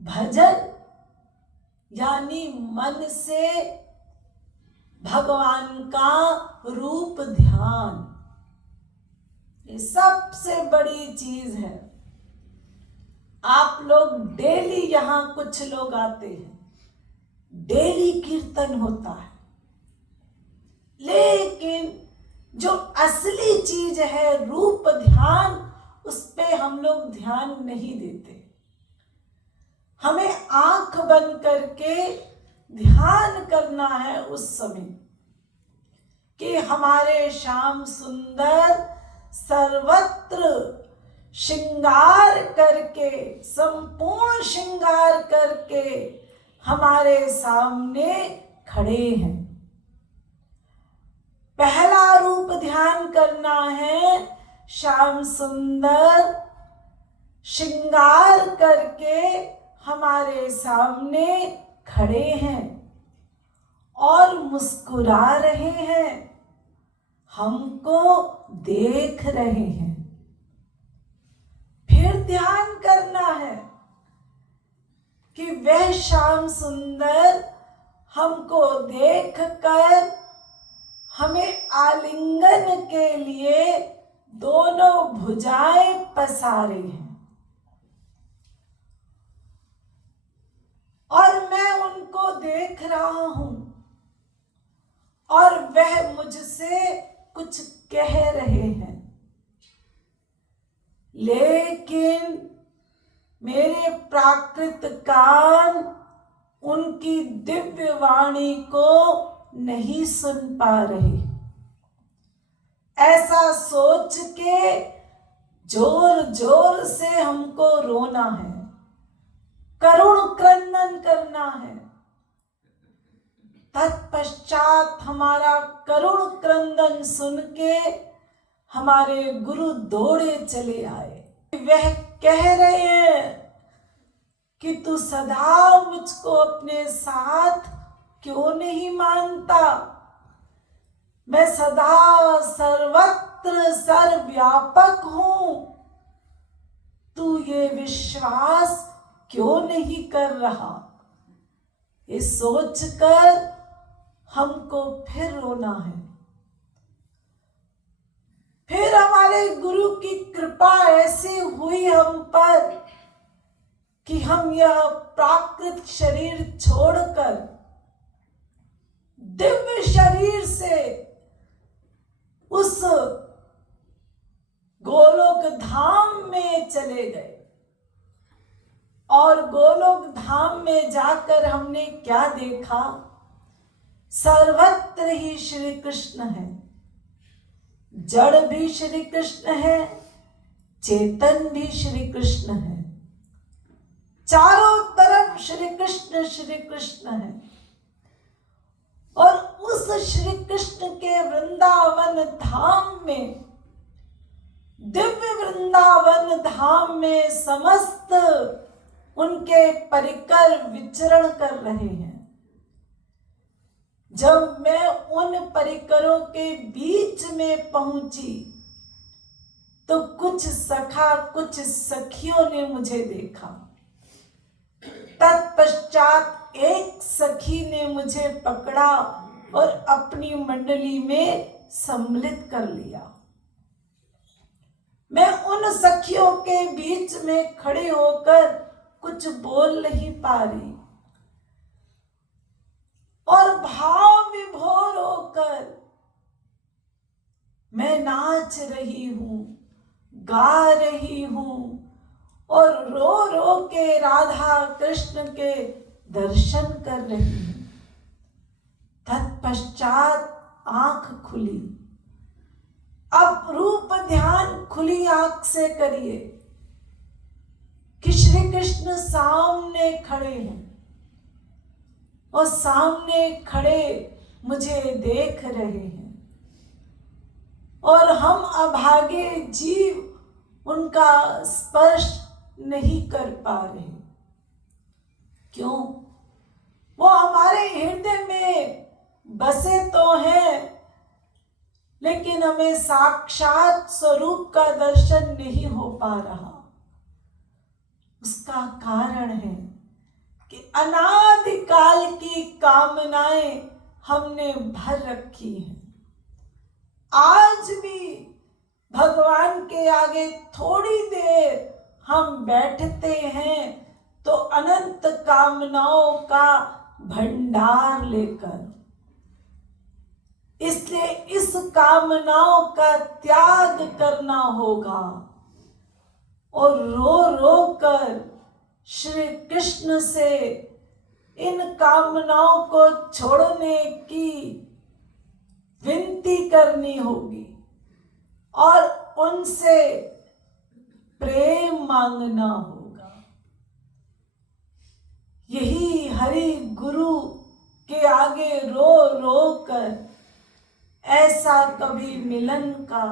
भजन यानी मन से भगवान का रूप ध्यान, ये सबसे बड़ी चीज है। आप लोग डेली यहां कुछ लोग आते हैं, डेली कीर्तन होता है, लेकिन जो असली चीज है रूप ध्यान, उस पे हम लोग ध्यान नहीं देते। हमें आंख बंद करके ध्यान करना है उस समय कि हमारे श्याम सुंदर सर्वत्र श्रृंगार करके, संपूर्ण श्रृंगार करके हमारे सामने खड़े हैं। पहला रूप ध्यान करना है, श्याम सुंदर श्रृंगार करके हमारे सामने खड़े हैं और मुस्कुरा रहे हैं, हमको देख रहे हैं। फिर ध्यान करना है कि वह श्याम सुंदर हमको देखकर हमें आलिंगन के लिए दोनों भुजाएं पसारे हैं और मैं उनको देख रहा हूं और वह मुझसे कुछ कह रहे हैं, लेकिन मेरे प्राकृत कान उनकी दिव्य वाणी को नहीं सुन पा रहे। ऐसा सोच के जोर जोर से हमको रोना है, करुण क्रंदन करना है। तत्पश्चात हमारा करुण क्रंदन सुन के हमारे गुरु दौड़े चले आए। वह कह रहे हैं कि तू सदा मुझको अपने साथ क्यों नहीं मानता? मैं सदा सर्वत्र सर्वव्यापक हूं, तू ये विश्वास क्यों नहीं कर रहा? ये सोचकर हमको फिर रोना है। फिर हमारे गुरु की कृपा ऐसी हुई हम पर कि हम यह प्राकृत शरीर छोड़कर दिव्य शरीर से उस गोलोक धाम में चले गए। और गोलोक धाम में जाकर हमने क्या देखा? सर्वत्र ही श्री कृष्ण है, जड़ भी श्री कृष्ण है, चेतन भी श्री कृष्ण है, चारों तरफ श्री कृष्ण है। और उस श्री कृष्ण के वृंदावन धाम में, दिव्य वृंदावन धाम में समस्त उनके परिकर विचरण कर रहे हैं। जब मैं उन परिकरों के बीच में पहुंची तो कुछ सखा, कुछ सखियों ने मुझे देखा। तत्पश्चात एक सखी ने मुझे पकड़ा और अपनी मंडली में सम्मिलित कर लिया। मैं उन सखियों के बीच में खड़े होकर कुछ बोल नहीं पा रही और भाव विभोर होकर मैं नाच रही हूं, गा रही हूं और रो रो के राधा कृष्ण के दर्शन कर रही हूं। तत्पश्चात आंख खुली। अब रूप ध्यान खुली आंख से करिए कि श्री कृष्ण सामने खड़े हैं और सामने खड़े मुझे देख रहे हैं और हम अभागे जीव उनका स्पर्श नहीं कर पा रहे। क्यों? वो हमारे हृदय में बसे तो हैं, लेकिन हमें साक्षात स्वरूप का दर्शन नहीं हो पा रहा। उसका कारण है कि अनादिकाल की कामनाएं हमने भर रखी हैं। आज भी भगवान के आगे थोड़ी देर हम बैठते हैं तो अनंत कामनाओं का भंडार लेकर, इसलिए इस कामनाओं का त्याग करना होगा और रो रो कर श्री कृष्ण से इन कामनाओं को छोड़ने की विनती करनी होगी और उनसे प्रेम मांगना होगा। यही हरि गुरु के आगे रो रो कर ऐसा कभी मिलन का,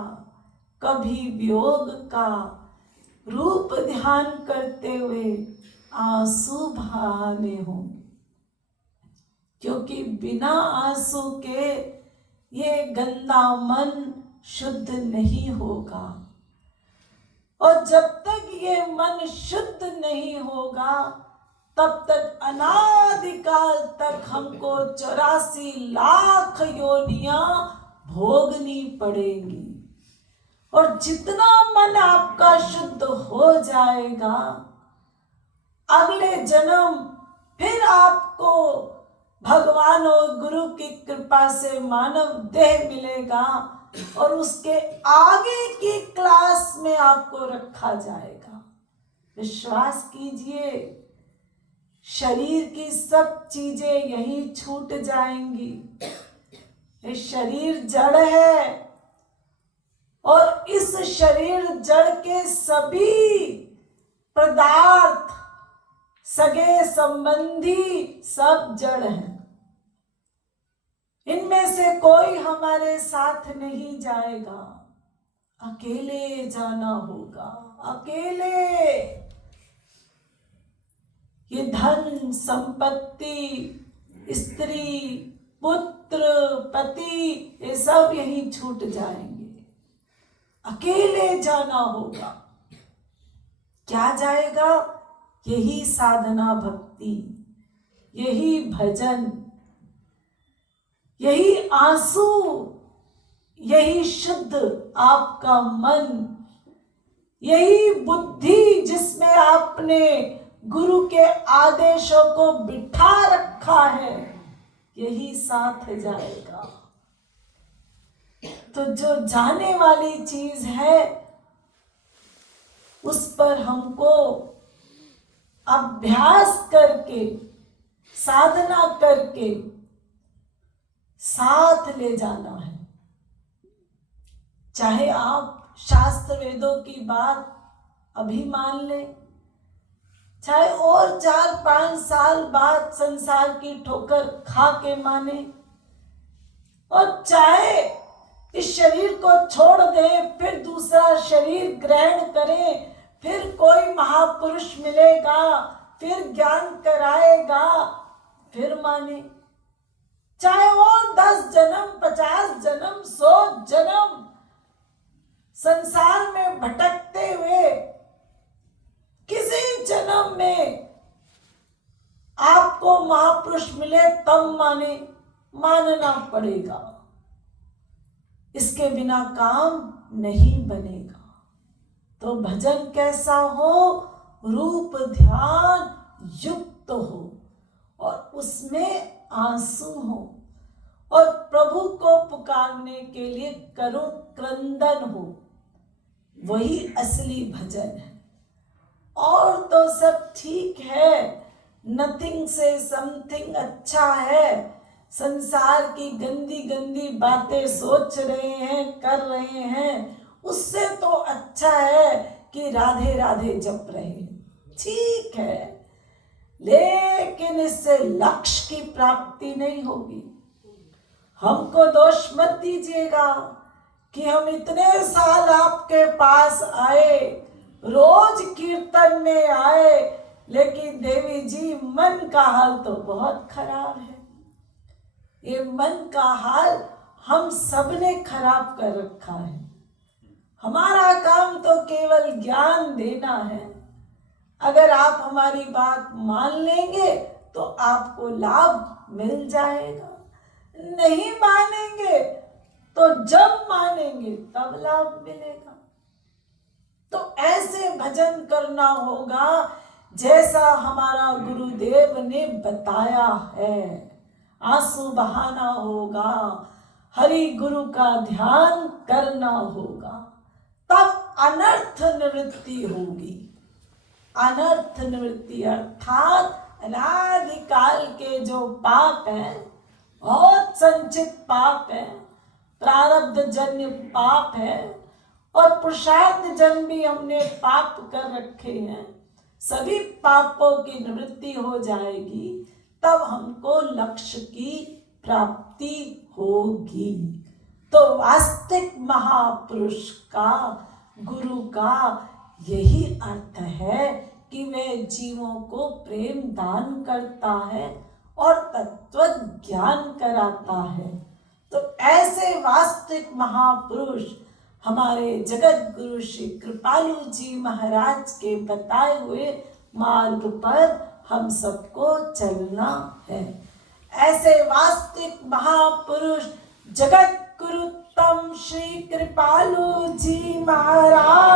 कभी वियोग का रूप ध्यान करते हुए आंसू बहाने होंगे, क्योंकि बिना आंसू के ये गंदा मन शुद्ध नहीं होगा। और जब तक ये मन शुद्ध नहीं होगा तब तक अनादिकाल तक हमको 84 लाख योनियां भोगनी पड़ेंगी। और जितना मन आपका शुद्ध हो जाएगा, अगले जन्म फिर आपको भगवान और गुरु की कृपा से मानव देह मिलेगा और उसके आगे की क्लास में आपको रखा जाएगा। विश्वास कीजिए, शरीर की सब चीजें यहीं छूट जाएंगी। ये शरीर जड़ है और इस शरीर जड़ के सभी पदार्थ, सगे संबंधी सब जड़ हैं। इनमें से कोई हमारे साथ नहीं जाएगा, अकेले जाना होगा, अकेले। ये धन संपत्ति, स्त्री, पुत्र, पति, ये सब यहीं छूट जाएंगे। अकेले जाना होगा। क्या जाएगा? यही साधना भक्ति, यही भजन, यही आंसू, यही शुद्ध आपका मन, यही बुद्धि जिसमें आपने गुरु के आदेशों को बिठा रखा है, यही साथ जाएगा। तो जो जाने वाली चीज है उस पर हमको अभ्यास करके, साधना करके साथ ले जाना है। चाहे आप शास्त्र वेदों की बात अभी मान ले, चाहे और 4-5 साल बाद संसार की ठोकर खा के माने, और चाहे इस शरीर को छोड़ दे, फिर दूसरा शरीर ग्रहण करे, फिर कोई महापुरुष मिलेगा, फिर ज्ञान कराएगा, फिर माने। चाहे और 10 जन्म, 50 जन्म, 100 जन्म संसार में भटकते हुए किसी जन्म में आपको महापुरुष मिले तब माने, मानना पड़ेगा। इसके बिना काम नहीं बनेगा। तो भजन कैसा हो? रूप ध्यान युक्त हो और उसमें आंसू हो और प्रभु को पुकारने के लिए करुण क्रंदन हो, वही असली भजन है। और तो सब ठीक है, नथिंग से समथिंग अच्छा है। संसार की गंदी गंदी बातें सोच रहे हैं, कर रहे हैं, उससे तो अच्छा है कि राधे राधे जप रहे हैं, ठीक है, लेकिन इससे लक्ष्य की प्राप्ति नहीं होगी। हमको दोष मत दीजिएगा कि हम इतने साल आपके पास आए, रोज कीर्तन में आए, लेकिन देवी जी मन का हाल तो बहुत खराब है। ये मन का हाल हम सबने खराब कर रखा है। हमारा काम तो केवल ज्ञान देना है, अगर आप हमारी बात मान लेंगे तो आपको लाभ मिल जाएगा, नहीं मानेंगे तो जब मानेंगे तब लाभ मिलेगा। तो ऐसे भजन करना होगा जैसा हमारा गुरुदेव ने बताया है। आंसू बहाना होगा, हरि गुरु का ध्यान करना होगा, तब अनर्थ निवृत्ति होगी। अनर्थ निवृत्ति अर्थात अनादिकाल के जो पाप हैं, बहुत संचित पाप है, प्रारब्ध जन्य पाप है और पुरुषार्थ जन्म भी हमने पाप कर रखे हैं, सभी पापों की निवृत्ति हो जाएगी, तब हमको लक्ष्य की प्राप्ति होगी। तो वास्तविक महापुरुष का, गुरु का यही अर्थ है कि वह जीवों को प्रेम दान करता है और तत्व ज्ञान कराता है। तो ऐसे वास्तविक महापुरुष हमारे जगत गुरु श्री कृपालु जी महाराज के बताए हुए मार्ग पर हम सबको चलना है। ऐसे वास्तविक महापुरुष जगत गुरुतम श्री कृपालु जी महाराज